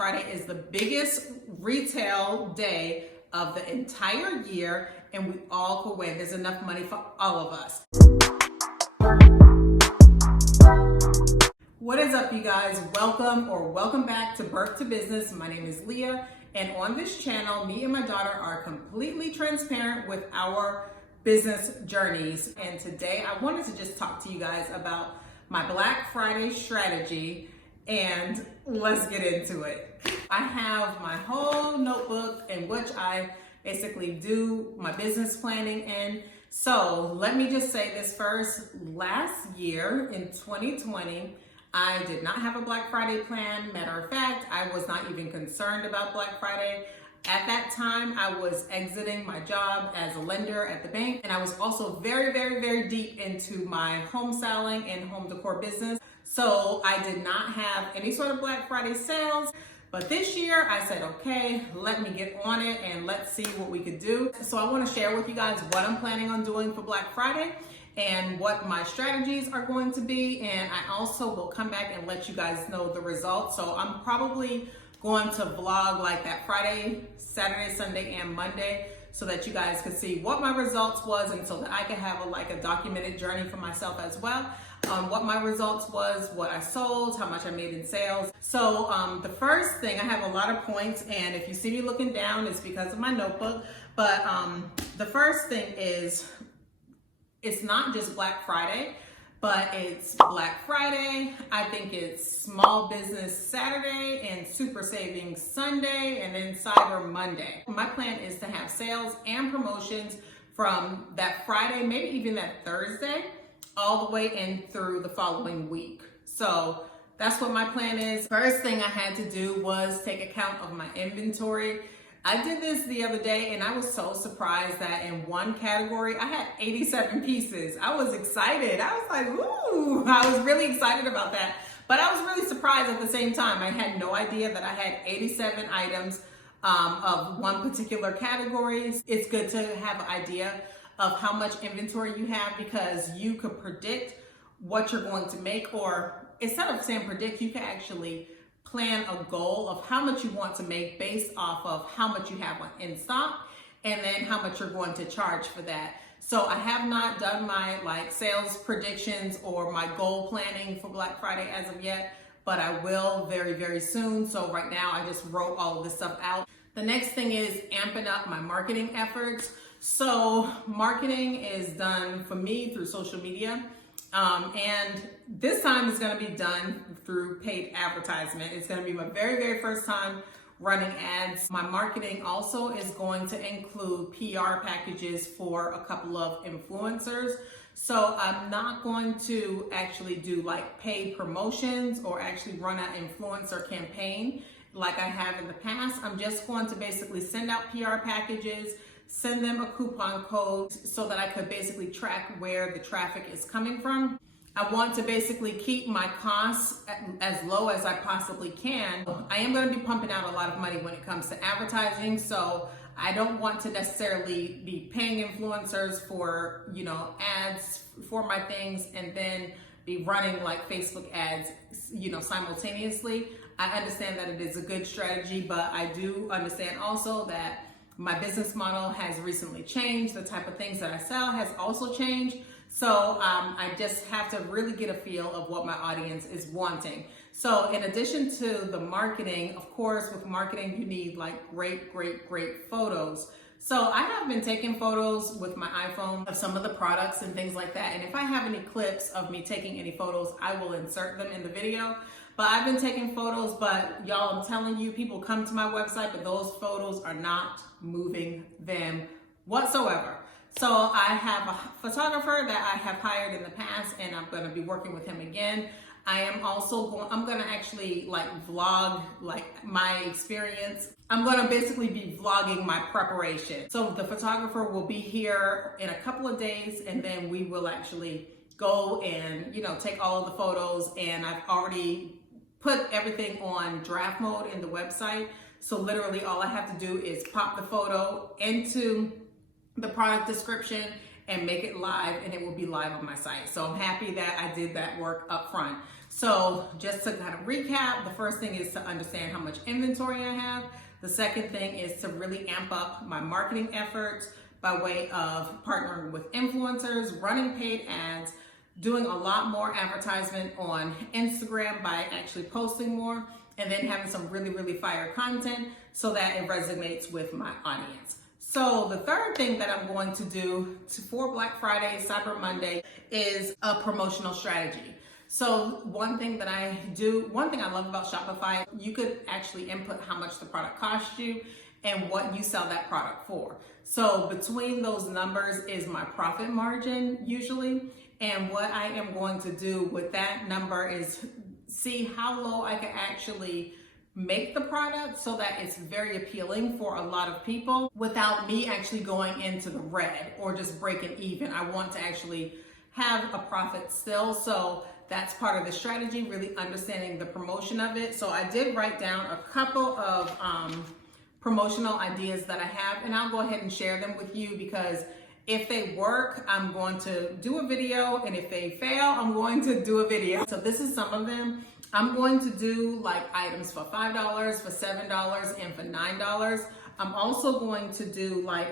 Friday is the biggest retail day of the entire year, and we all can win. There's enough money for all of us. What is up, you guys? Welcome back to Birth to Business. My name is Leah, and on this channel, me and my daughter are completely transparent with our business journeys. And today I wanted to just talk to you guys about my Black Friday strategy, and let's get into it. I have my whole notebook in which I basically do my business planning in. So let me just say this first. Last year in 2020, I did not have a Black Friday plan. Matter of fact, I was not even concerned about Black Friday. At that time, I was exiting my job as a lender at the bank, and I was also very deep into my home styling and home decor business. So I did not have any sort of Black Friday sales. But this year I said, okay, let me get on it and let's see what we could do. So I want to share with you guys what I'm planning on doing for Black Friday and what my strategies are going to be. And I also will come back and let you guys know the results. So I'm probably going to vlog like that Friday, Saturday, Sunday, and Monday so that you guys could see what my results was, and so that I can have a documented journey for myself as well. What my results was, what I sold, how much I made in sales. So the first thing, I have a lot of points, and if you see me looking down, it's because of my notebook. But the first thing is, it's not just Black Friday, but it's Black Friday. I think it's Small Business Saturday and Super Savings Sunday, and then Cyber Monday. My plan is to have sales and promotions from that Friday, maybe even that Thursday, all the way in through the following week. So that's what my plan is. First thing I had to do was take account of my inventory. I did this the other day, and I was so surprised that in one category, I had 87 pieces. I was excited. I was like, ooh, I was really excited about that. But I was really surprised at the same time. I had no idea that I had 87 items of one particular category. It's good to have an idea of how much inventory you have, because you could predict what you're going to make, or instead of saying predict, you can actually plan a goal of how much you want to make based off of how much you have in stock, and then how much you're going to charge for that. So I have not done my sales predictions or my goal planning for Black Friday as of yet, but I will very soon. So right now I just wrote all of this stuff out. The next thing is amping up my marketing efforts. So marketing is done for me through social media. And this time it's going to be done through paid advertisement. It's going to be my very first time running ads. My marketing also is going to include PR packages for a couple of influencers. So I'm not going to actually do paid promotions or actually run an influencer campaign like I have in the past. I'm just going to basically send out PR packages, send them a coupon code so that I could basically track where the traffic is coming from. I want to basically keep my costs as low as I possibly can. I am going to be pumping out a lot of money when it comes to advertising, so I don't want to necessarily be paying influencers for, ads for my things and then be running Facebook ads, simultaneously. I understand that it is a good strategy, but I do understand also that my business model has recently changed. The type of things that I sell has also changed. So I just have to really get a feel of what my audience is wanting. So in addition to the marketing, of course, with marketing, you need great photos. So I have been taking photos with my iPhone of some of the products and things like that. And if I have any clips of me taking any photos, I will insert them in the video. But I've been taking photos, but y'all, I'm telling you, people come to my website, but those photos are not moving them whatsoever. So I have a photographer that I have hired in the past, and I'm going to be working with him again. I'm going to actually vlog my experience. I'm going to basically be vlogging my preparation. So the photographer will be here in a couple of days, and then we will actually go and, take all of the photos. And I've already put everything on draft mode in the website. So literally all I have to do is pop the photo into the product description and make it live, and it will be live on my site. So I'm happy that I did that work up front. So just to kind of recap, the first thing is to understand how much inventory I have. The second thing is to really amp up my marketing efforts by way of partnering with influencers, running paid ads, doing a lot more advertisement on Instagram by actually posting more, and then having some really, really fire content so that it resonates with my audience. So the third thing that I'm going to do for Black Friday, Cyber Monday, is a promotional strategy. So one thing I love about Shopify, you could actually input how much the product costs you and what you sell that product for. So between those numbers is my profit margin usually. And what I am going to do with that number is see how low I can actually make the product so that it's very appealing for a lot of people without me actually going into the red or just breaking even. I want to actually have a profit still. So that's part of the strategy, really understanding the promotion of it. So I did write down a couple of promotional ideas that I have, and I'll go ahead and share them with you because if they work, I'm going to do a video, and if they fail, I'm going to do a video. So this is some of them. I'm going to do like items for $5, for $7, and for $9. I'm also going to do like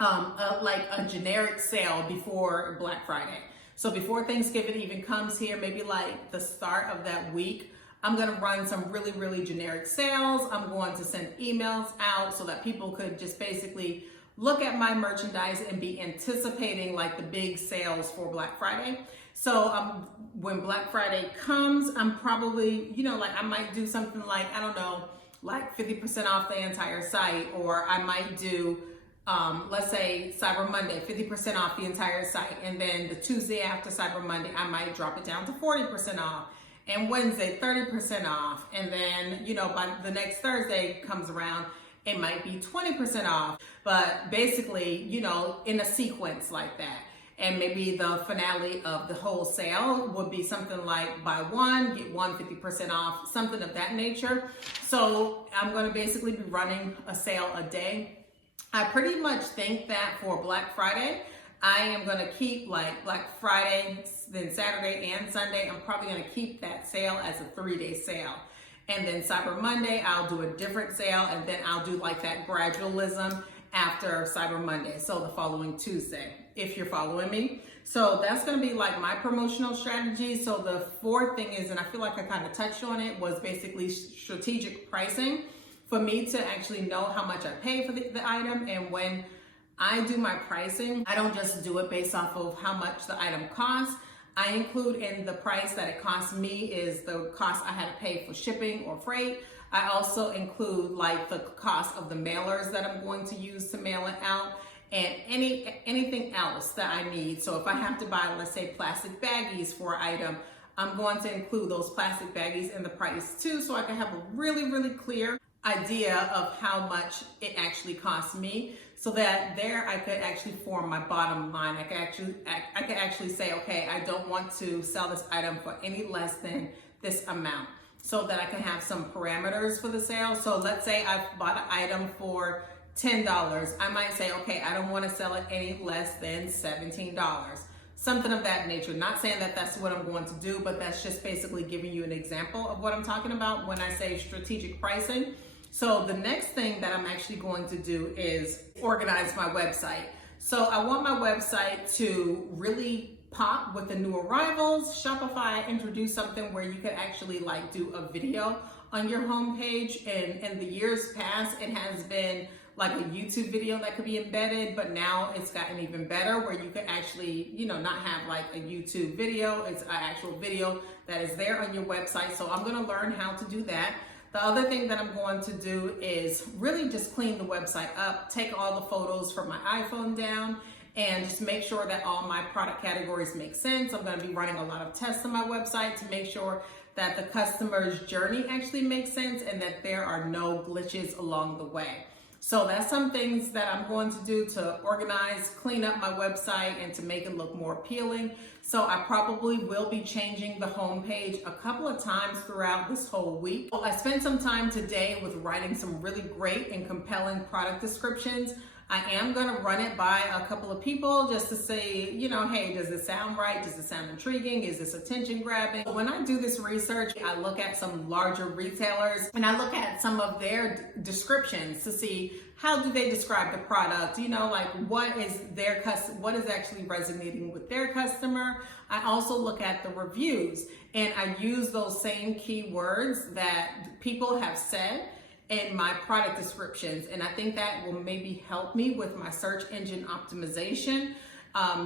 a generic sale before Black Friday. So before Thanksgiving even comes here, maybe like the start of that week, I'm gonna run some really, really generic sales. I'm going to send emails out so that people could just basically look at my merchandise and be anticipating like the big sales for Black Friday. So when Black Friday comes, I'm probably, I might do something like, I don't know, like 50% off the entire site, or I might do let's say Cyber Monday, 50% off the entire site. And then the Tuesday after Cyber Monday, I might drop it down to 40% off. And Wednesday, 30% off. And then, by the next Thursday comes around, it might be 20% off. But basically, in a sequence like that. And maybe the finale of the whole sale would be something like buy one, get one 50% off, something of that nature. So I'm going to basically be running a sale a day. I pretty much think that for Black Friday, I am going to keep like Black Friday, then Saturday and Sunday, I'm probably going to keep that sale as a 3-day sale. And then Cyber Monday, I'll do a different sale, and then I'll do like that gradualism after Cyber Monday. So the following Tuesday, if you're following me. So that's going to be like my promotional strategy. So the fourth thing is, and I feel like I kind of touched on it, was basically strategic pricing. For me to actually know how much I pay for the item, and when I do my pricing, I don't just do it based off of how much the item costs. I include in the price that it costs me is the cost I had to pay for shipping or freight. I also include like the cost of the mailers that I'm going to use to mail it out, and anything else that I need. So if I have to buy, let's say, plastic baggies for an item, I'm going to include those plastic baggies in the price too, so I can have a really, really clear idea of how much it actually costs me, so that there I could actually form my bottom line. I could actually say, okay, I don't want to sell this item for any less than this amount, so that I can have some parameters for the sale. So let's say I bought an item for $10. I might say, okay, I don't want to sell it any less than $17. Something of that nature. Not saying that that's what I'm going to do, but that's just basically giving you an example of what I'm talking about when I say strategic pricing. So the next thing that I'm actually going to do is organize my website. So I want my website to really pop with the new arrivals. Shopify introduced something where you could actually like do a video on your homepage. And in the years past, it has been like a YouTube video that could be embedded, but now it's gotten even better where you could actually, not have like a YouTube video. It's an actual video that is there on your website. So I'm going to learn how to do that. The other thing that I'm going to do is really just clean the website up, take all the photos from my iPhone down, and just make sure that all my product categories make sense. I'm going to be running a lot of tests on my website to make sure that the customer's journey actually makes sense and that there are no glitches along the way. So that's some things that I'm going to do to organize, clean up my website, and to make it look more appealing. So I probably will be changing the homepage a couple of times throughout this whole week. I spent some time today with writing some really great and compelling product descriptions. I am going to run it by a couple of people just to say, you know, hey, does it sound right? Does it sound intriguing? Is this attention grabbing? When I do this research, I look at some larger retailers and I look at some of their descriptions to see how do they describe the product, you know, like what is actually resonating with their customer. I also look at the reviews and I use those same keywords that people have said in my product descriptions, and I think that will maybe help me with my search engine optimization.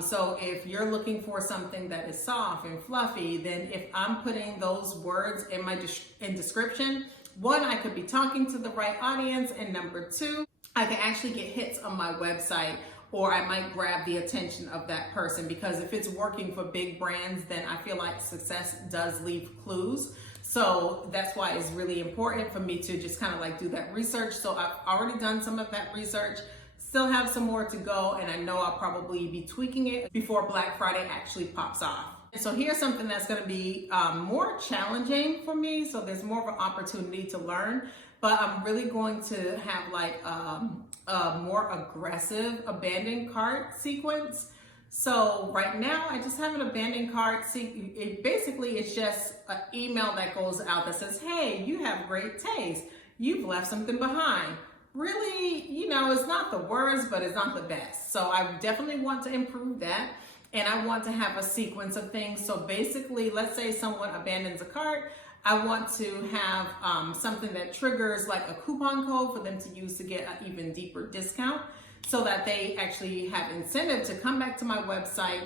So if you're looking for something that is soft and fluffy, then if I'm putting those words in my description, one, I could be talking to the right audience, and number two, I can actually get hits on my website, or I might grab the attention of that person, because if it's working for big brands, then I feel like success does leave clues. So that's why it's really important for me to just kind of like do that research. So I've already done some of that research, still have some more to go, and I know I'll probably be tweaking it before Black Friday actually pops off. So here's something that's going to be more challenging for me. So there's more of an opportunity to learn, but I'm really going to have like a more aggressive abandoned cart sequence. So right now I just have an abandoned cart. It's just an email that goes out that says, hey, you have great taste. You've left something behind. Really, you know, it's not the worst, but it's not the best. So I definitely want to improve that. And I want to have a sequence of things. So basically, let's say someone abandons a cart. I want to have something that triggers like a coupon code for them to use to get an even deeper discount, so that they actually have incentive to come back to my website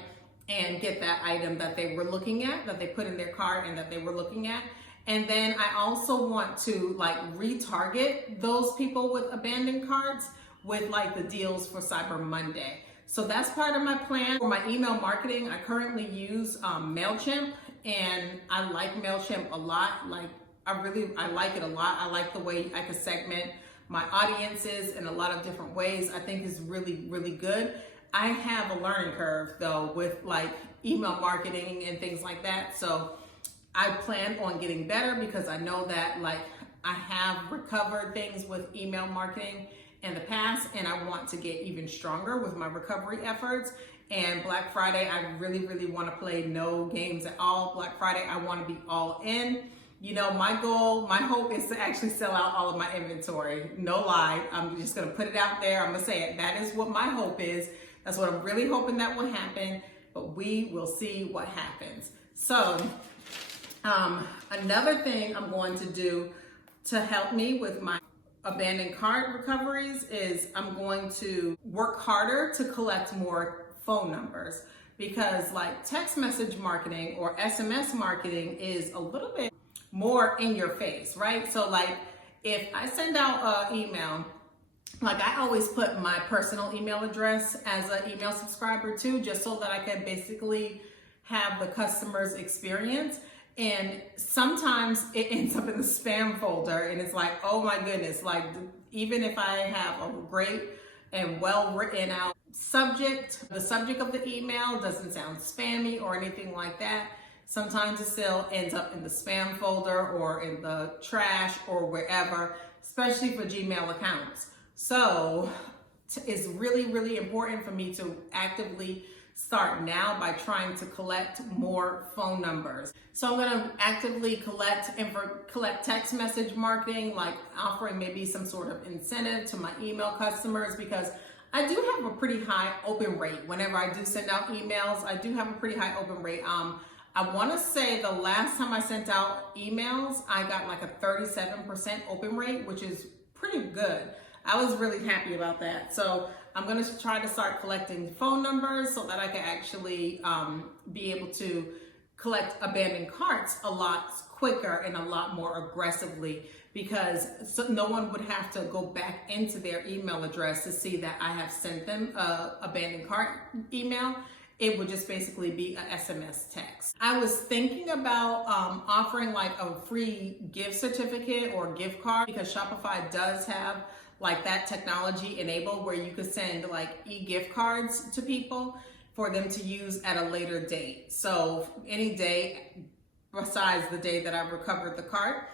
and get that item that they were looking at, that they put in their cart and that they were looking at. And then I also want to like retarget those people with abandoned carts with like the deals for Cyber Monday. So that's part of my plan. For my email marketing, I currently use MailChimp, and I like MailChimp a lot. Like I like it a lot. I like the way I can segment my audiences in a lot of different ways. I think is really, really good. I have a learning curve though with like email marketing and things like that. So I plan on getting better, because I know that like I have recovered things with email marketing in the past, and I want to get even stronger with my recovery efforts. And Black Friday, I really, really want to play no games at all. Black Friday, I want to be all in. You know, my goal, my hope is to actually sell out all of my inventory. No lie. I'm just going to put it out there. I'm going to say it. That is what my hope is. That's what I'm really hoping that will happen, but we will see what happens. So another thing I'm going to do to help me with my abandoned cart recoveries is I'm going to work harder to collect more phone numbers, because like text message marketing or SMS marketing is a little bit more in your face, right? So like if I send out an email, like I always put my personal email address as an email subscriber too, just so that I can basically have the customer's experience. And sometimes it ends up in the spam folder, and it's like, oh my goodness, like even if I have a great and well written out subject, the subject of the email doesn't sound spammy or anything like that, sometimes it still ends up in the spam folder or in the trash or wherever, especially for Gmail accounts. So it's really, really important for me to actively start now by trying to collect more phone numbers. So I'm going to actively collect text message marketing, like offering maybe some sort of incentive to my email customers, because I do have a pretty high open rate. Whenever I do send out emails, I do have a pretty high open rate. I want to say the last time I sent out emails, I got like a 37% open rate, which is pretty good. I was really happy about that. So I'm going to try to start collecting phone numbers so that I can actually be able to collect abandoned carts a lot quicker and a lot more aggressively, because no one would have to go back into their email address to see that I have sent them a abandoned cart email. It would just basically be an SMS text. I was thinking about offering like a free gift certificate or gift card, because Shopify does have like that technology enabled where you could send like e-gift cards to people for them to use at a later date. So any day besides the day that I recovered the cart.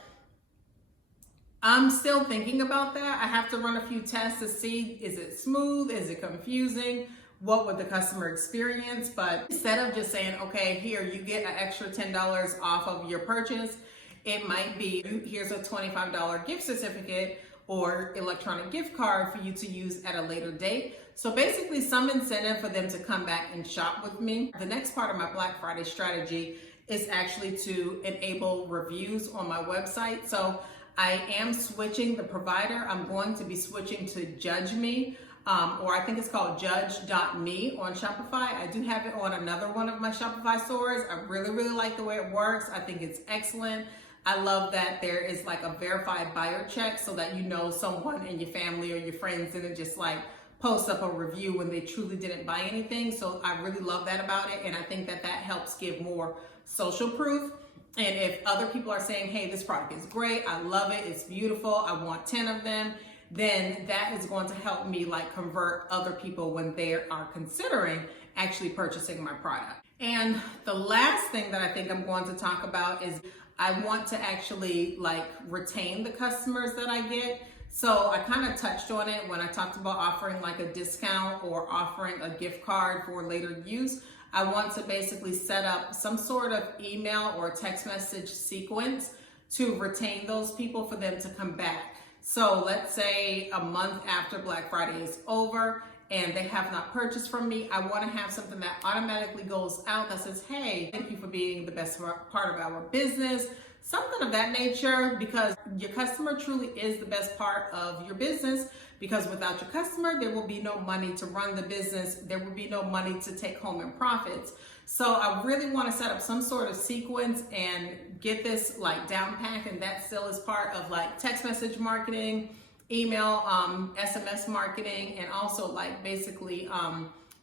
I'm still thinking about that. I have to run a few tests to see, is it smooth? Is it confusing? What would the customer experience? But instead of just saying, okay, here, you get an extra $10 off of your purchase, it might be, here's a $25 gift certificate or electronic gift card for you to use at a later date. So basically some incentive for them to come back and shop with me. The next part of my Black Friday strategy is actually to enable reviews on my website. So I am switching the provider. I'm going to be switching to Judge Me, or I think it's called Judge.me on Shopify. I do have it on another one of my Shopify stores. I really, really like the way it works. I think it's excellent. I love that there is like a verified buyer check so that you know someone in your family or your friends didn't just like post up a review when they truly didn't buy anything. So I really love that about it. And I think that that helps give more social proof. And if other people are saying, hey, this product is great, I love it, it's beautiful, I want 10 of them, then that is going to help me like convert other people when they are considering actually purchasing my product. And the last thing that I think I'm going to talk about is I want to actually like retain the customers that I get. So I kind of touched on it when I talked about offering like a discount or offering a gift card for later use. I want to basically set up some sort of email or text message sequence to retain those people for them to come back. So let's say a month after Black Friday is over and they have not purchased from me, I want to have something that automatically goes out that says, hey, thank you for being the best part of our business, something of that nature, because your customer truly is the best part of your business. Because without your customer, there will be no money to run the business. There will be no money to take home in profits. So I really want to set up some sort of sequence and get this like down pat, and that still is part of like text message marketing, email, SMS marketing, and also like basically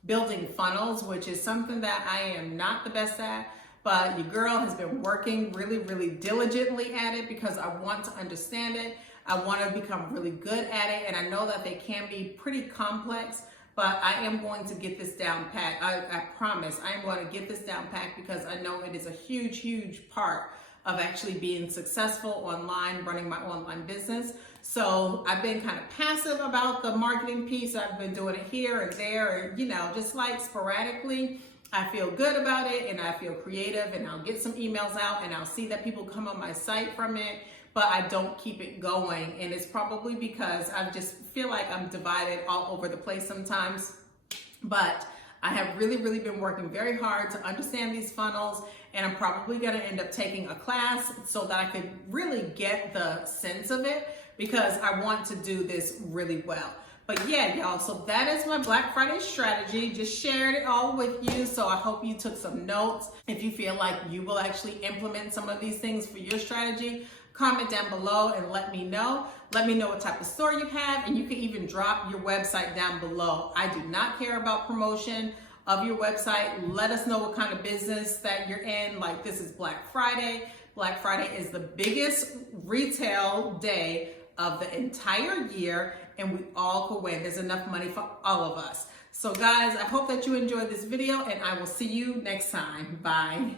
building funnels, which is something that I am not the best at. But your girl has been working really, really diligently at it because I want to understand it. I want to become really good at it, and I know that they can be pretty complex, but I am going to get this down pat. I promise I am going to get this down pat because I know it is a huge, huge part of actually being successful online, running my online business. So I've been kind of passive about the marketing piece. I've been doing it here and there, and just like sporadically. I feel good about it and I feel creative, and I'll get some emails out and I'll see that people come on my site from it, but I don't keep it going. And it's probably because I just feel like I'm divided all over the place sometimes. But I have really, really been working very hard to understand these funnels, and I'm probably going to end up taking a class so that I could really get the sense of it, because I want to do this really well. But yeah, y'all, so that is my Black Friday strategy. Just shared it all with you, so I hope you took some notes. If you feel like you will actually implement some of these things for your strategy, comment down below and let me know. Let me know what type of store you have, and you can even drop your website down below. I do not care about promotion of your website. Let us know what kind of business that you're in. Like, this is Black Friday. Black Friday is the biggest retail day of the entire year, and we all can win. There's enough money for all of us. So guys, I hope that you enjoyed this video, and I will see you next time. Bye.